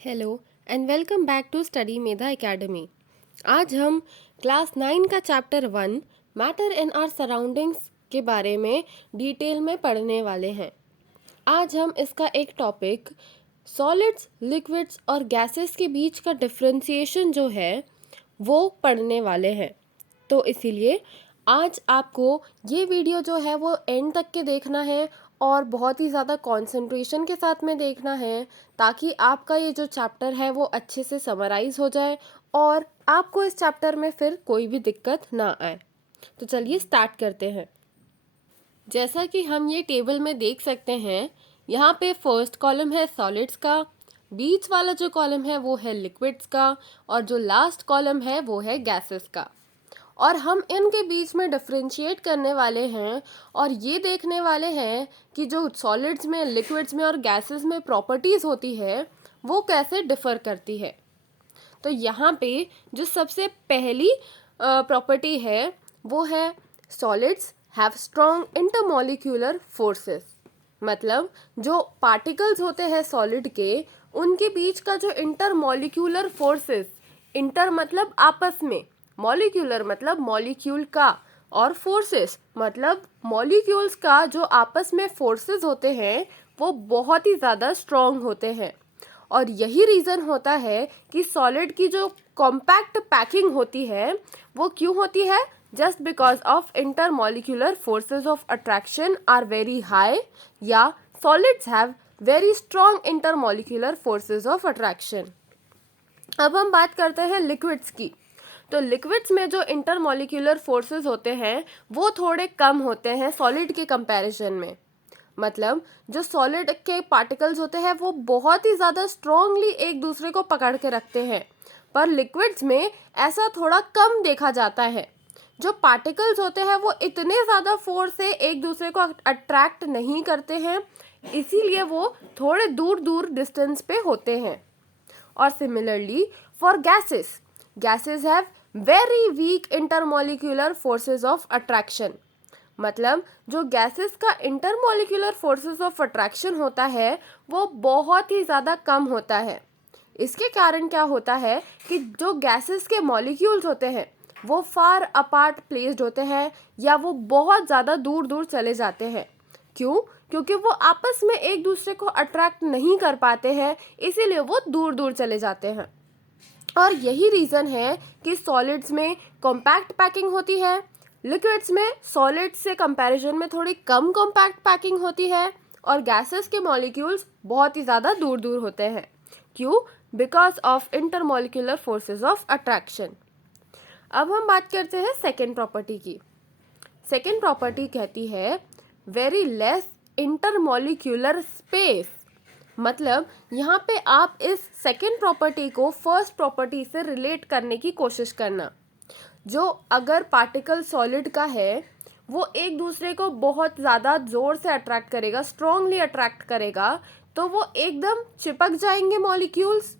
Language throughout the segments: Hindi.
Hello and welcome back to study Medha academy. आज हम क्लास 9 का chapter 1 matter in our surroundings के बारे में डिटेल में पढ़ने वाले हैं। आज हम इसका एक टॉपिक सॉलिड्स, लिक्विड्स और गैसेस के बीच का डिफरेंशिएशन जो है वो पढ़ने वाले हैं। तो इसीलिए आज आपको ये वीडियो जो है वो एंड तक के देखना है और बहुत ही ज़्यादा कंसंट्रेशन के साथ में देखना है, ताकि आपका ये जो चैप्टर है वो अच्छे से समराइज हो जाए और आपको इस चैप्टर में फिर कोई भी दिक्कत ना आए। तो चलिए स्टार्ट करते हैं। जैसा कि हम ये टेबल में देख सकते हैं, यहाँ पे फर्स्ट कॉलम है सॉलिड्स का, बीच वाला जो कॉलम है वो है लिक्विड्स का और जो लास्ट कॉलम है वो है गैसेस का। और हम इनके बीच में डिफरेंशिएट करने वाले हैं और ये देखने वाले हैं कि जो सॉलिड्स में, लिक्विड्स में और गैसेस में प्रॉपर्टीज़ होती है वो कैसे डिफ़र करती है। तो यहाँ पे जो सबसे पहली प्रॉपर्टी है वो है solids have strong intermolecular forces. मतलब जो पार्टिकल्स होते हैं सॉलिड के, उनके बीच का जो इंटरमॉलिक्यूलर फोर्सेस, इंटर मतलब आपस में, मॉलिक्यूलर मतलब मॉलिक्यूल का, और फोर्सेस मतलब मॉलिक्यूल्स का जो आपस में फोर्सेस होते हैं वो बहुत ही ज़्यादा स्ट्रॉन्ग होते हैं। और यही रीज़न होता है कि सॉलिड की जो कॉम्पैक्ट पैकिंग होती है वो क्यों होती है, just because of intermolecular forces of attraction are very high, या solids have very strong intermolecular forces of attraction. अब हम बात करते हैं लिक्विड्स की। तो लिक्विड्स में जो इंटरमॉलिक्यूलर फोर्सेस होते हैं वो थोड़े कम होते हैं सॉलिड के कंपैरिजन में। मतलब जो सॉलिड के पार्टिकल्स होते हैं वो बहुत ही ज़्यादा स्ट्रॉन्गली एक दूसरे को पकड़ के रखते हैं, पर लिक्विड्स में ऐसा थोड़ा कम देखा जाता है। जो पार्टिकल्स होते हैं वो इतने ज़्यादा फोर्स से एक दूसरे को अट्रैक्ट नहीं करते हैं, इसीलिए वो थोड़े दूर दूर डिस्टेंस पे होते हैं। और similarly for gases, gases have very weak intermolecular forces of attraction. मतलब जो गैसेस का इंटरमॉलिक्यूलर फोर्सेस ऑफ अट्रैक्शन होता है वो बहुत ही ज़्यादा कम होता है। इसके कारण क्या होता है कि जो गैसेस के मॉलिक्यूल्स होते हैं वो फार अपार्ट प्लेस्ड होते हैं, या वो बहुत ज़्यादा दूर दूर चले जाते हैं। क्यों? क्योंकि वो आपस में एक दूसरे को अट्रैक्ट नहीं कर पाते हैं, इसीलिए वो दूर दूर चले जाते हैं। और यही रीज़न है कि सॉलिड्स में कॉम्पैक्ट पैकिंग होती है, लिक्विड्स में सॉलिड्स से कंपैरिजन में थोड़ी कम कॉम्पैक्ट पैकिंग होती है, और गैसेस के मॉलिक्यूल्स बहुत ही ज़्यादा दूर दूर होते हैं। क्यों? Because of intermolecular forces of attraction. अब हम बात करते हैं सेकेंड प्रॉपर्टी की। सेकेंड प्रॉपर्टी कहती है वेरी लेस इंटरमॉलिक्यूलर स्पेस। मतलब यहाँ पे आप इस सेकेंड प्रॉपर्टी को फर्स्ट प्रॉपर्टी से रिलेट करने की कोशिश करना। जो अगर पार्टिकल सॉलिड का है वो एक दूसरे को बहुत ज़्यादा ज़ोर से अट्रैक्ट करेगा, स्ट्रॉन्गली अट्रैक्ट करेगा, तो वो एकदम चिपक जाएंगे मॉलिक्यूल्स।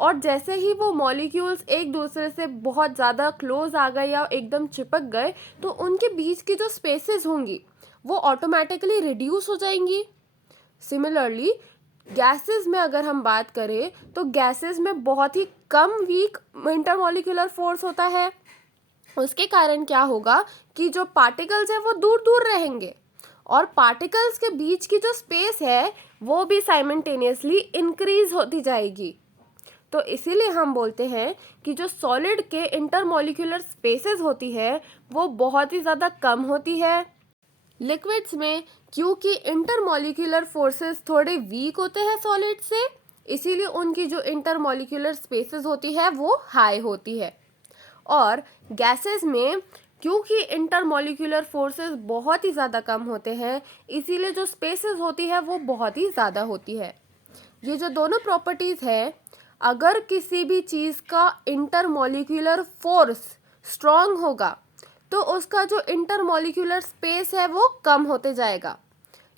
और जैसे ही वो मॉलिक्यूल्स एक दूसरे से बहुत ज़्यादा क्लोज आ गए या एकदम चिपक गए, तो उनके बीच की जो स्पेसेस होंगी वो ऑटोमेटिकली रिड्यूस हो जाएंगी। सिमिलरली गैसेस में अगर हम बात करें तो गैसेस में बहुत ही कम वीक इंटरमॉलिक्यूलर फोर्स होता है। उसके कारण क्या होगा कि जो पार्टिकल्स है वो दूर दूर रहेंगे, और पार्टिकल्स के बीच की जो स्पेस है वो भी साइमल्टेनियसली इंक्रीज होती जाएगी। तो इसीलिए हम बोलते हैं कि जो सॉलिड के इंटरमॉलिक्यूलर स्पेसेस होती है वो बहुत ही ज़्यादा कम होती है। लिक्विड्स में क्योंकि इंटरमॉलिक्यूलर फोर्सेस थोड़े वीक होते हैं सॉलिड से, इसीलिए उनकी जो इंटरमॉलिक्यूलर स्पेसेस होती है वो हाई होती है। और गैसेस में क्योंकि इंटरमॉलिक्यूलर फोर्सेस बहुत ही ज़्यादा कम होते हैं, इसीलिए जो स्पेसेस होती है वो बहुत ही ज़्यादा होती है। ये जो दोनों प्रॉपर्टीज़ है, अगर किसी भी चीज़ का इंटरमॉलिक्यूलर फोर्स स्ट्रॉन्ग होगा तो उसका जो इंटरमॉलिक्यूलर स्पेस है वो कम होते जाएगा।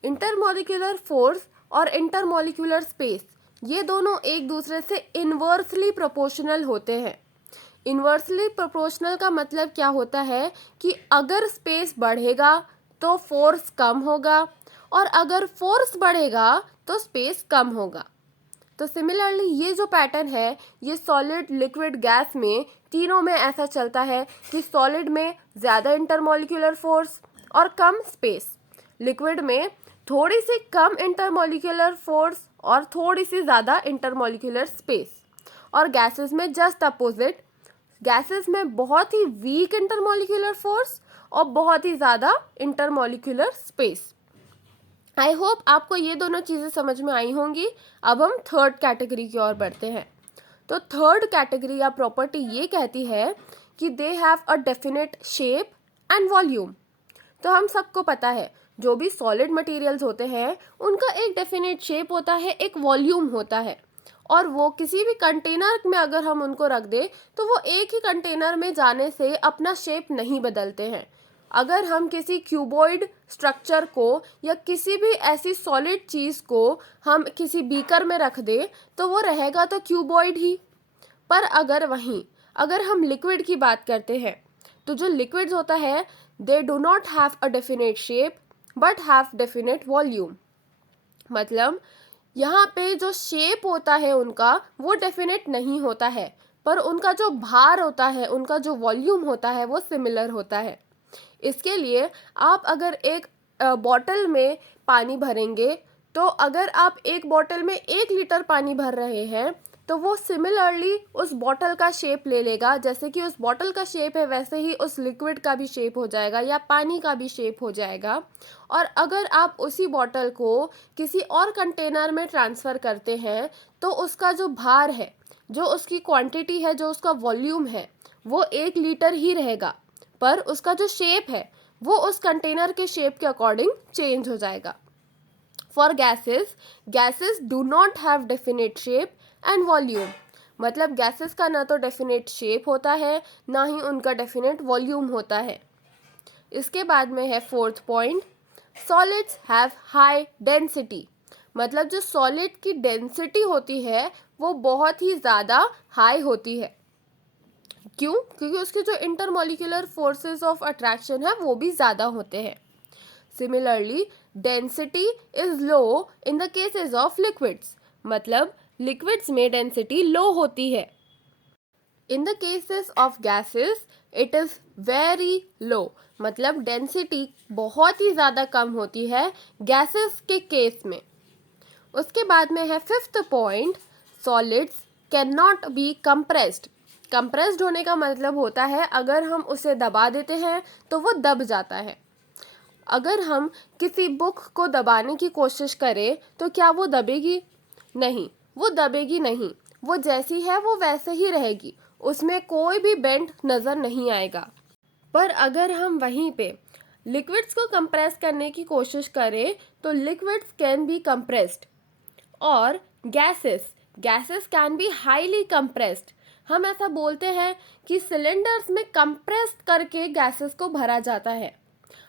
इंटरमॉलिक्यूलर फोर्स और इंटरमॉलिक्यूलर स्पेस ये दोनों एक दूसरे से इन्वर्सली प्रोपोर्शनल होते हैं। इन्वर्सली प्रोपोर्शनल का मतलब क्या होता है कि अगर स्पेस बढ़ेगा तो फोर्स कम होगा, और अगर फोर्स बढ़ेगा तो स्पेस कम होगा। तो सिमिलरली ये जो पैटर्न है ये सॉलिड, लिक्विड, गैस में तीनों में ऐसा चलता है कि सॉलिड में ज़्यादा इंटरमॉलिक्यूलर फोर्स और कम स्पेस, लिक्विड में थोड़ी सी कम इंटरमॉलिक्यूलर फोर्स और थोड़ी सी ज़्यादा इंटरमॉलिक्यूलर स्पेस, और गैसेस में जस्ट अपोजिट, गैसेस में बहुत ही वीक इंटरमॉलिक्यूलर फोर्स और बहुत ही ज़्यादा इंटरमॉलिक्यूलर स्पेस। आई होप आपको ये दोनों चीज़ें समझ में आई होंगी। अब हम थर्ड कैटेगरी की ओर बढ़ते हैं। तो थर्ड कैटेगरी या प्रॉपर्टी ये कहती है कि they have a definite shape and volume. तो हम सबको पता है जो भी सॉलिड मटेरियल्स होते हैं उनका एक डेफिनेट शेप होता है, एक वॉल्यूम होता है, और वो किसी भी कंटेनर में अगर हम उनको रख दें तो वो एक ही कंटेनर में जाने से अपना शेप नहीं बदलते हैं। अगर हम किसी क्यूबॉइड स्ट्रक्चर को या किसी भी ऐसी सॉलिड चीज़ को हम किसी बीकर में रख दें तो वो रहेगा तो क्यूबॉइड ही। पर अगर हम लिक्विड की बात करते हैं तो जो लिक्विड्स होता है they do not have a definite shape but have definite volume. मतलब यहाँ पे जो शेप होता है उनका वो डेफिनेट नहीं होता है, पर उनका जो भार होता है, उनका जो वॉल्यूम होता है वो सिमिलर होता है। इसके लिए आप अगर एक बॉटल में पानी भरेंगे तो अगर आप एक बॉटल में 1 लीटर पानी भर रहे हैं तो वो सिमिलरली उस बॉटल का शेप ले लेगा। जैसे कि उस बॉटल का शेप है वैसे ही उस लिक्विड का भी शेप हो जाएगा या पानी का भी शेप हो जाएगा। और अगर आप उसी बॉटल को किसी और कंटेनर में ट्रांसफ़र करते हैं तो उसका जो भार है, जो उसकी क्वांटिटी है, जो उसका वॉल्यूम है वो 1 लीटर ही रहेगा, पर उसका जो शेप है वो उस कंटेनर के शेप के अकॉर्डिंग चेंज हो जाएगा। For gases do not have definite shape and volume. मतलब गैसेस का ना तो डेफिनेट शेप होता है ना ही उनका डेफिनेट वॉल्यूम होता है। इसके बाद में है fourth point, solids have high density. मतलब जो सॉलिड की डेंसिटी होती है वो बहुत ही ज़्यादा हाई होती है। क्यों? क्योंकि उसके जो इंटरमॉलिक्यूलर फोर्सेस ऑफ अट्रैक्शन है वो भी ज़्यादा होते हैं। Similarly density is low in the cases of liquids. मतलब लिक्विड्स में डेंसिटी लो होती है। In the cases of gases it is very low. मतलब डेंसिटी बहुत ही ज़्यादा कम होती है गैसेस के केस में। उसके बाद में है fifth point, solids can not be compressed. Compressed होने का मतलब होता है अगर हम उसे दबा देते हैं तो वो दब जाता है। अगर हम किसी बुक को दबाने की कोशिश करें तो क्या वो दबेगी? नहीं, वो दबेगी नहीं। वो जैसी है वो वैसे ही रहेगी, उसमें कोई भी बेंड नज़र नहीं आएगा। पर अगर हम वहीं पे लिक्विड्स को कंप्रेस करने की कोशिश करें तो लिक्विड्स कैन बी कंप्रेस्ड, और gases can be highly compressed. हम ऐसा बोलते हैं कि सिलेंडर्स में कंप्रेस करके गैसेस को भरा जाता है।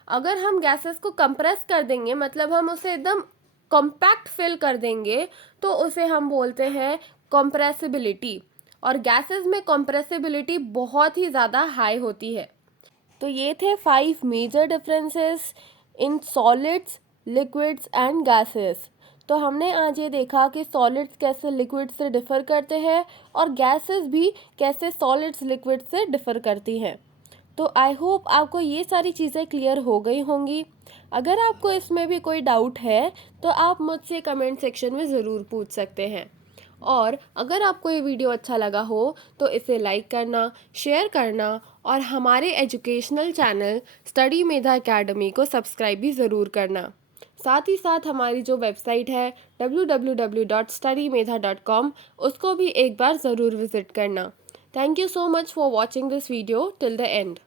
अगर हम गैसेस को कंप्रेस कर देंगे मतलब हम उसे एकदम कॉम्पैक्ट फिल कर देंगे तो उसे हम बोलते हैं कंप्रेसिबिलिटी, और गैसेस में कंप्रेसिबिलिटी बहुत ही ज़्यादा हाई होती है। तो ये थे 5 major differences in solids, liquids and gases. तो हमने आज ये देखा कि सॉलिड्स कैसे लिक्विड्स से डिफ़र करते हैं और गैसेस भी कैसे सॉलिड्स लिक्विड्स से डिफ़र करती हैं। तो आई होप आपको ये सारी चीज़ें क्लियर हो गई होंगी। अगर आपको इसमें भी कोई डाउट है तो आप मुझसे कमेंट सेक्शन में ज़रूर पूछ सकते हैं। और अगर आपको ये वीडियो अच्छा लगा हो तो इसे लाइक करना, शेयर करना और हमारे educational channel study Medha academy को सब्सक्राइब भी ज़रूर करना। साथ ही साथ हमारी जो वेबसाइट है www.studymedha.com उसको भी एक बार ज़रूर विज़िट करना। Thank you so much for watching this video till the end.